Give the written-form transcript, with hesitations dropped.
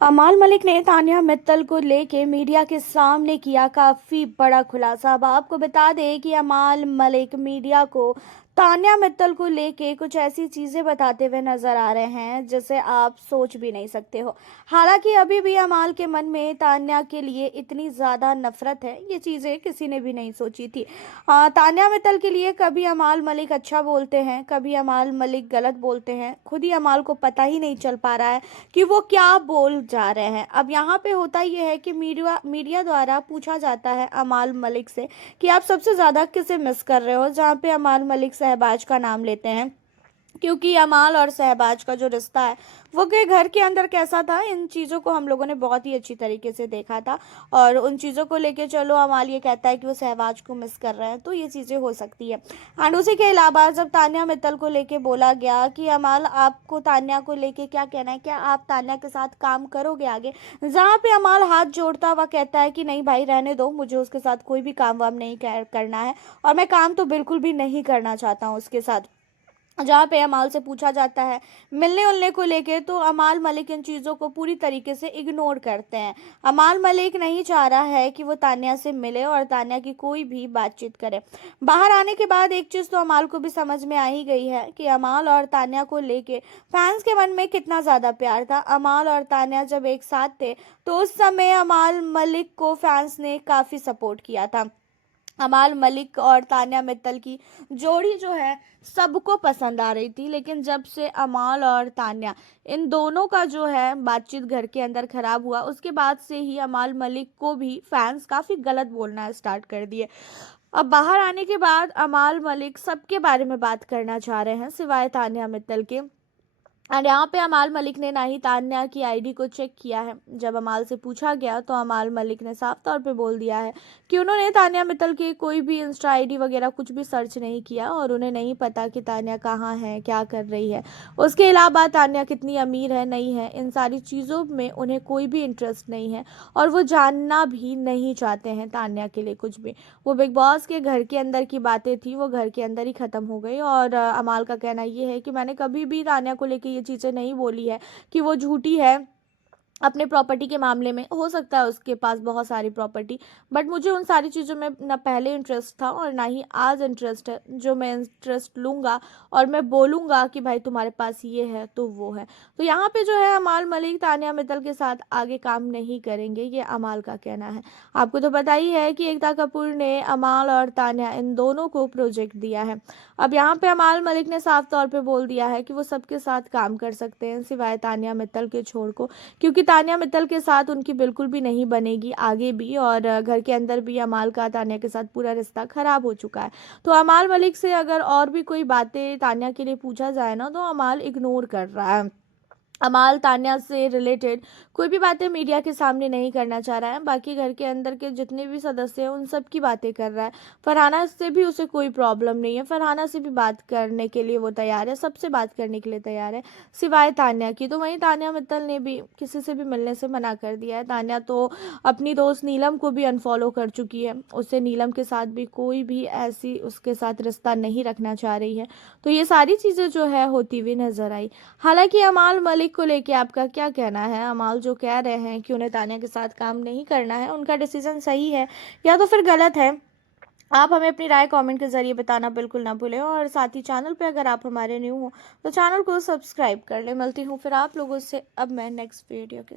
अमाल मलिक ने तान्या मित्तल को लेके मीडिया के सामने किया काफी बड़ा खुलासा। अब आपको बता दें कि अमाल मलिक मीडिया को तान्या मित्तल को लेके कुछ ऐसी चीजें बताते हुए नजर आ रहे हैं जिसे आप सोच भी नहीं सकते हो। हालांकि अभी भी अमाल के मन में तान्या के लिए इतनी ज्यादा नफरत है, ये चीजें किसी ने भी नहीं सोची थी। तान्या मित्तल के लिए कभी अमाल मलिक अच्छा बोलते हैं, कभी अमाल मलिक गलत बोलते हैं। खुद ही अमाल को पता ही नहीं चल पा रहा है कि वो क्या बोल जा रहे हैं। अब यहाँ पे होता ये है कि मीडिया मीडिया द्वारा पूछा जाता है अमाल मलिक से कि आप सबसे ज़्यादा किसे मिस कर रहे हो, जहाँ पे अमाल मलिक शहबाज का नाम लेते हैं, क्योंकि अमाल और शहबाज का जो रिश्ता है वो के घर के अंदर कैसा था, इन चीज़ों को हम लोगों ने बहुत ही अच्छी तरीके से देखा था। और उन चीज़ों को लेके चलो अमाल ये कहता है कि वो शहबाज को मिस कर रहे हैं, तो ये चीज़ें हो सकती है। एंड उसी के अलावा जब तान्या मित्तल को लेके बोला गया कि अमाल आपको तान्या को लेके क्या कहना है, क्या आप तान्या के साथ काम करोगे आगे, जहाँ पे अमाल हाथ जोड़ता हुआ कहता है कि नहीं भाई रहने दो, मुझे उसके साथ कोई भी काम वाम नहीं करना है और मैं काम तो बिल्कुल भी नहीं करना चाहता हूँ उसके साथ। जहाँ पे अमाल से पूछा जाता है मिलने उलने को लेके, तो अमाल मलिक इन चीज़ों को पूरी तरीके से इग्नोर करते हैं। अमाल मलिक नहीं चाह रहा है कि वो तान्या से मिले और तान्या की कोई भी बातचीत करे। बाहर आने के बाद एक चीज़ तो अमाल को भी समझ में आ ही गई है कि अमाल और तान्या को लेके फैंस के मन में कितना ज़्यादा प्यार था। अमाल और तान्या जब एक साथ थे तो उस समय अमाल मलिक को फैंस ने काफ़ी सपोर्ट किया था। अमाल मलिक और तान्या मित्तल की जोड़ी जो है सबको पसंद आ रही थी, लेकिन जब से अमाल और तान्या इन दोनों का जो है बातचीत घर के अंदर खराब हुआ, उसके बाद से ही अमाल मलिक को भी फैंस काफ़ी गलत बोलना स्टार्ट कर दिए। अब बाहर आने के बाद अमाल मलिक सबके बारे में बात करना चाह रहे हैं सिवाय तान्या मित्तल के। और यहाँ पे अमाल मलिक ने ना ही तान्या की आईडी को चेक किया है। जब अमाल से पूछा गया तो अमाल मलिक ने साफ तौर पे बोल दिया है कि उन्होंने तान्या मित्तल की कोई भी इंस्टा आईडी वगैरह कुछ भी सर्च नहीं किया और उन्हें नहीं पता कि तान्या कहाँ है, क्या कर रही है। उसके अलावा तान्या कितनी अमीर है नहीं है, इन सारी चीज़ों में उन्हें कोई भी इंटरेस्ट नहीं है और वो जानना भी नहीं चाहते हैं तान्या के लिए कुछ भी। वो बिग बॉस के घर के अंदर की बातें थी, वो घर के अंदर ही ख़त्म हो गई। और अमाल का कहना ये है कि मैंने कभी भी तान्या को लेकर ये चीज़ें नहीं बोली है कि वो झूठी है। अपने प्रॉपर्टी के मामले में हो सकता है उसके पास बहुत सारी प्रॉपर्टी, बट मुझे उन सारी चीज़ों में ना पहले इंटरेस्ट था और ना ही आज इंटरेस्ट है। जो मैं इंटरेस्ट लूँगा और मैं बोलूँगा कि भाई तुम्हारे पास ये है तो वो है। तो यहाँ पे जो है अमाल मलिक तान्या मित्तल के साथ आगे काम नहीं करेंगे, ये अमाल का कहना है। आपको तो पता ही है कि एकता कपूर ने अमाल और तान्या इन दोनों को प्रोजेक्ट दिया है। अब यहाँ पे अमाल मलिक ने साफ तौर पे बोल दिया है कि वो सबके साथ काम कर सकते हैं सिवाय तान्या मित्तल के छोड़ को, क्योंकि तान्या मित्तल के साथ उनकी बिल्कुल भी नहीं बनेगी आगे भी। और घर के अंदर भी अमाल का तान्या के साथ पूरा रिश्ता खराब हो चुका है। तो अमाल मलिक से अगर और भी कोई बातें तान्या के लिए पूछा जाए ना, तो अमाल इग्नोर कर रहा है। अमाल तान्या से रिलेटेड कोई भी बातें मीडिया के सामने नहीं करना चाह रहा है। बाकी घर के अंदर के जितने भी सदस्य हैं उन सब की बातें कर रहा है। फरहाना से भी उसे कोई प्रॉब्लम नहीं है, फरहाना से भी बात करने के लिए वो तैयार है, सबसे बात करने के लिए तैयार है सिवाय तान्या की। तो वहीं तान्या मित्तल ने भी किसी से भी मिलने से मना कर दिया है। तान्या तो अपनी दोस्त नीलम को भी अनफॉलो कर चुकी है, उससे नीलम के साथ भी कोई भी ऐसी उसके साथ रिश्ता नहीं रखना चाह रही है। तो ये सारी चीज़ें जो है होती हुई नजर आई। हालांकि अमाल मलिक को लेके आपका क्या कहना है? अमाल जो कह रहे हैं कि उन्हें तान्या के साथ काम नहीं करना है, उनका डिसीजन सही है या तो फिर गलत है? आप हमें अपनी राय कमेंट के जरिए बताना बिल्कुल ना भूलें। और साथ ही चैनल पे अगर आप हमारे न्यू हो तो चैनल को सब्सक्राइब कर लें। मिलती हूँ फिर आप लोगों से अब मैं नेक्स्ट वीडियो के